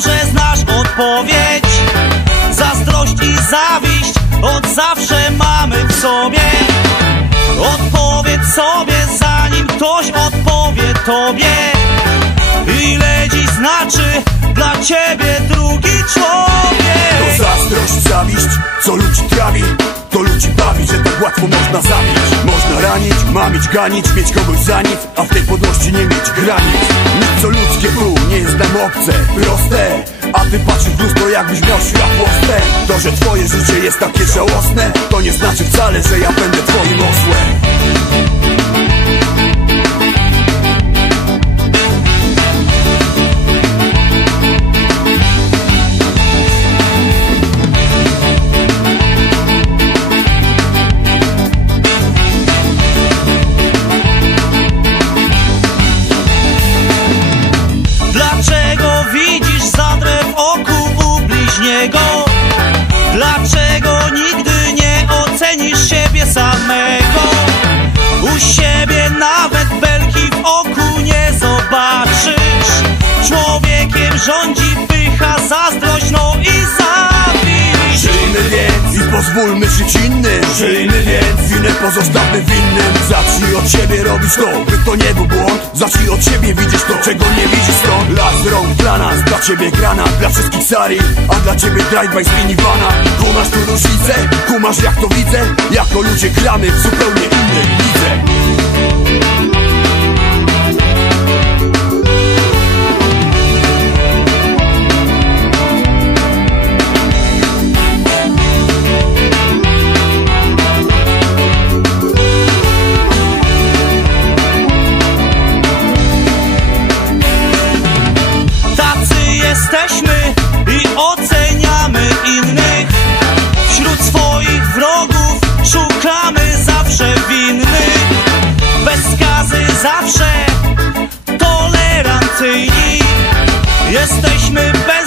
dobrze znasz odpowiedź. Zazdrość i zawiść od zawsze mamy w sobie. Odpowiedz sobie zanim ktoś odpowie tobie. Ile dziś znaczy dla ciebie drugi człowiek? To zazdrość, zawiść, co ludzi trawi. To ludzi bawi, że tak łatwo można zabić. Można ranić, mamić, ganić, mieć kogoś za nic A w tej podłości nie mieć granic Ludzkie tu nie jest nam obce Proste, a ty patrzysz w lustro jakbyś miał światło wstęp To, że twoje życie jest takie żałosne To nie znaczy wcale, że ja będę twoim osłem u bliźniego? Dlaczego nigdy nie ocenisz siebie samego? U siebie nawet belki w oku nie zobaczysz. Człowiekiem rządzi pycha, zazdrość, no i zawiść Żyjmy więc i pozwólmy żyć innym. Żyjmy więc, winę pozostawmy winnym Zacznij od siebie robić to, by to nie był błąd. Zacznij od siebie widzieć to, czego nie widzisz dla nas, dla ciebie grana Dla wszystkich sari, a dla ciebie drive-by z minivana Kumasz tu różnicę, kumasz jak to widzę Jako ludzie gramy w zupełnie innej me back.